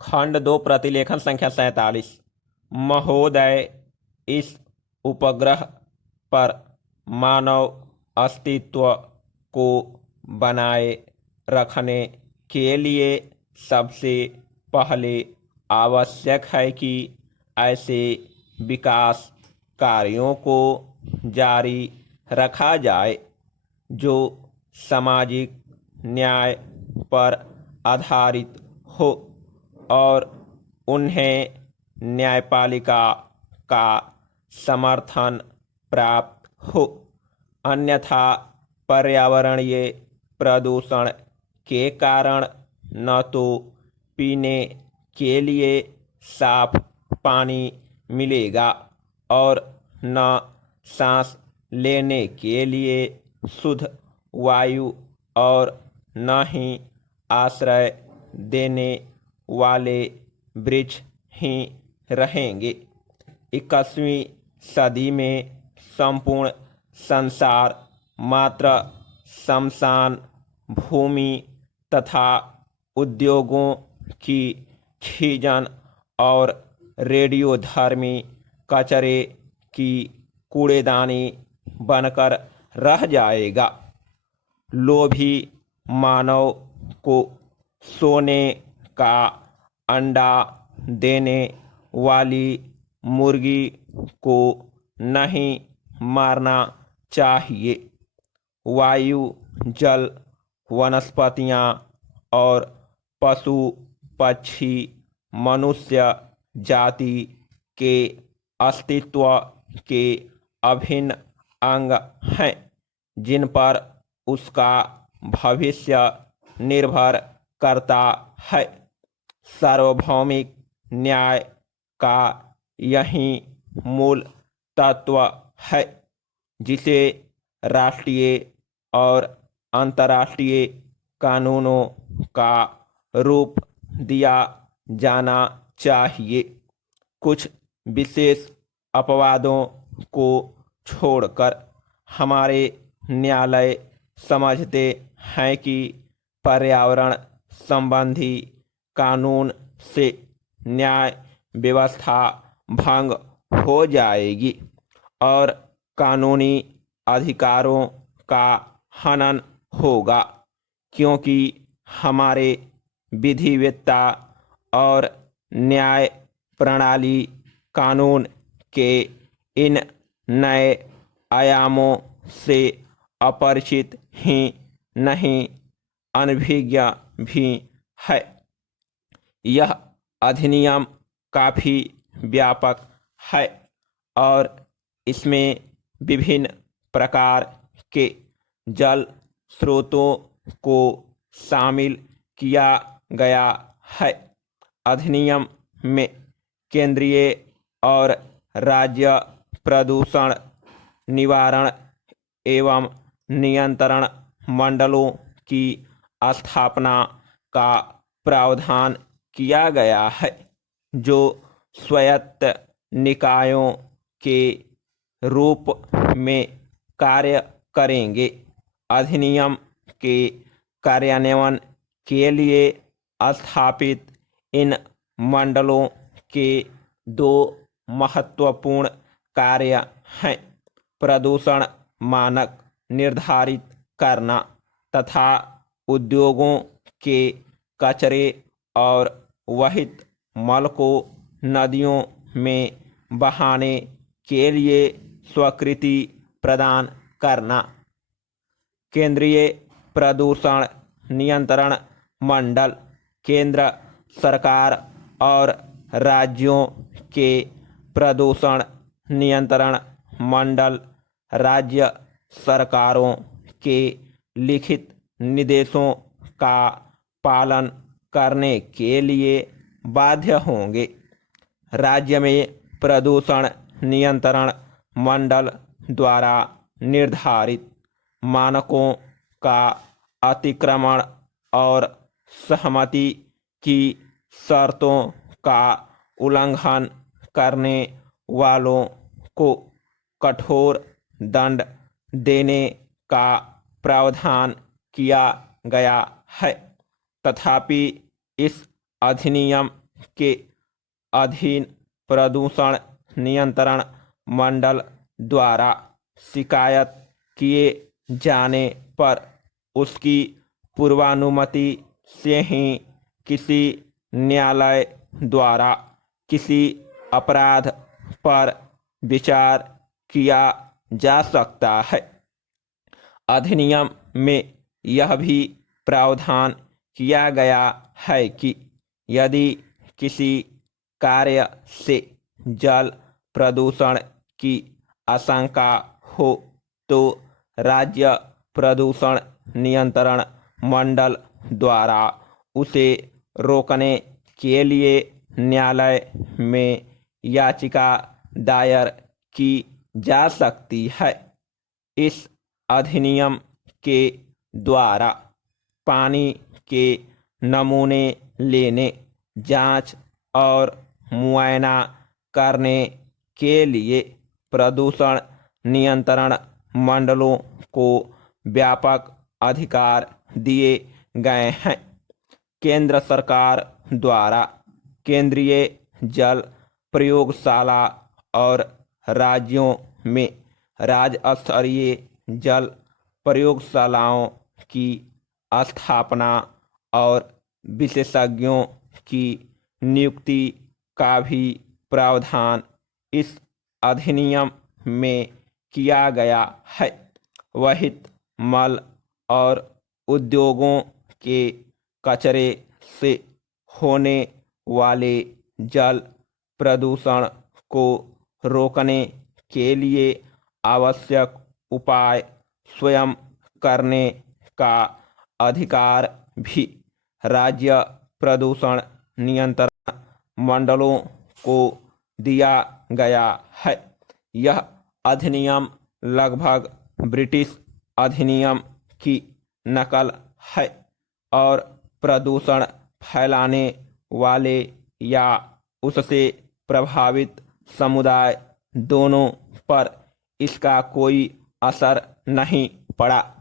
खंड 2 प्रतिलेखन संख्या 47। महोदय, इस उपग्रह पर मानव अस्तित्व को बनाए रखने के लिए सबसे पहले आवश्यक है कि ऐसे विकास कार्यों को जारी रखा जाए जो सामाजिक न्याय पर आधारित हो और उन्हें न्यायपालिका का समर्थन प्राप्त हो। अन्यथा पर्यावरणीय प्रदूषण के कारण न तो पीने के लिए साफ पानी मिलेगा और न सांस लेने के लिए शुद्ध वायु और न ही आश्रय देने वाले वृक्ष ही रहेंगे। 21वीं सदी में संपूर्ण संसार मात्र श्मशान भूमि तथा उद्योगों की खींचन और रेडियोधर्मी कचरे की कूड़ेदानी बनकर रह जाएगा। लोभी मानव को सोने का अंडा देने वाली मुर्गी को नहीं मारना चाहिए। वायु, जल, वनस्पतियाँ और पशु पक्षी मनुष्य जाति के अस्तित्व के अभिन्न अंग हैं जिन पर उसका भविष्य निर्भर करता है। सार्वभौमिक न्याय का यही मूल तत्व है जिसे राष्ट्रीय और अंतर्राष्ट्रीय कानूनों का रूप दिया जाना चाहिए। कुछ विशेष अपवादों को छोड़कर हमारे न्यायालय समझते हैं कि पर्यावरण संबंधी कानून से न्याय व्यवस्था भंग हो जाएगी और कानूनी अधिकारों का हनन होगा, क्योंकि हमारे विधिवेत्ता और न्याय प्रणाली कानून के इन नए आयामों से अपरिचित ही नहीं, अनभिज्ञ भी है। यह अधिनियम काफ़ी व्यापक है और इसमें विभिन्न प्रकार के जल स्रोतों को शामिल किया गया है। अधिनियम में केंद्रीय और राज्य प्रदूषण निवारण एवं नियंत्रण मंडलों की स्थापना का प्रावधान किया गया है जो स्वायत्त निकायों के रूप में कार्य करेंगे। अधिनियम के कार्यान्वयन के लिए स्थापित इन मंडलों के दो महत्वपूर्ण कार्य हैं: प्रदूषण मानक निर्धारित करना तथा उद्योगों के कचरे और वहित मल को नदियों में बहाने के लिए स्वीकृति प्रदान करना। केंद्रीय प्रदूषण नियंत्रण मंडल केंद्र सरकार और राज्यों के प्रदूषण नियंत्रण मंडल राज्य सरकारों के लिखित निर्देशों का पालन करने के लिए बाध्य होंगे। राज्य में प्रदूषण नियंत्रण मंडल द्वारा निर्धारित मानकों का अतिक्रमण और सहमति की शर्तों का उल्लंघन करने वालों को कठोर दंड देने का प्रावधान किया गया है। तथापि इस अधिनियम के अधीन प्रदूषण नियंत्रण मंडल द्वारा शिकायत किए जाने पर उसकी पूर्वानुमति से ही किसी न्यायालय द्वारा किसी अपराध पर विचार किया जा सकता है। अधिनियम में यह भी प्रावधान किया गया है कि यदि किसी कार्य से जल प्रदूषण की आशंका हो तो राज्य प्रदूषण नियंत्रण मंडल द्वारा उसे रोकने के लिए न्यायालय में याचिका दायर की जा सकती है। इस अधिनियम के द्वारा पानी के नमूने लेने, जांच और मुआयना करने के लिए प्रदूषण नियंत्रण मंडलों को व्यापक अधिकार दिए गए हैं। केंद्र सरकार द्वारा केंद्रीय जल प्रयोगशाला और राज्यों में राज्य स्तरीय जल प्रयोगशालाओं की स्थापना और विशेषज्ञों की नियुक्ति का भी प्रावधान इस अधिनियम में किया गया है। वहित मल और उद्योगों के कचरे से होने वाले जल प्रदूषण को रोकने के लिए आवश्यक उपाय स्वयं करने का अधिकार भी राज्य प्रदूषण नियंत्रण मंडलों को दिया गया है। यह अधिनियम लगभग ब्रिटिश अधिनियम की नकल है और प्रदूषण फैलाने वाले या उससे प्रभावित समुदाय दोनों पर इसका कोई असर नहीं पड़ा।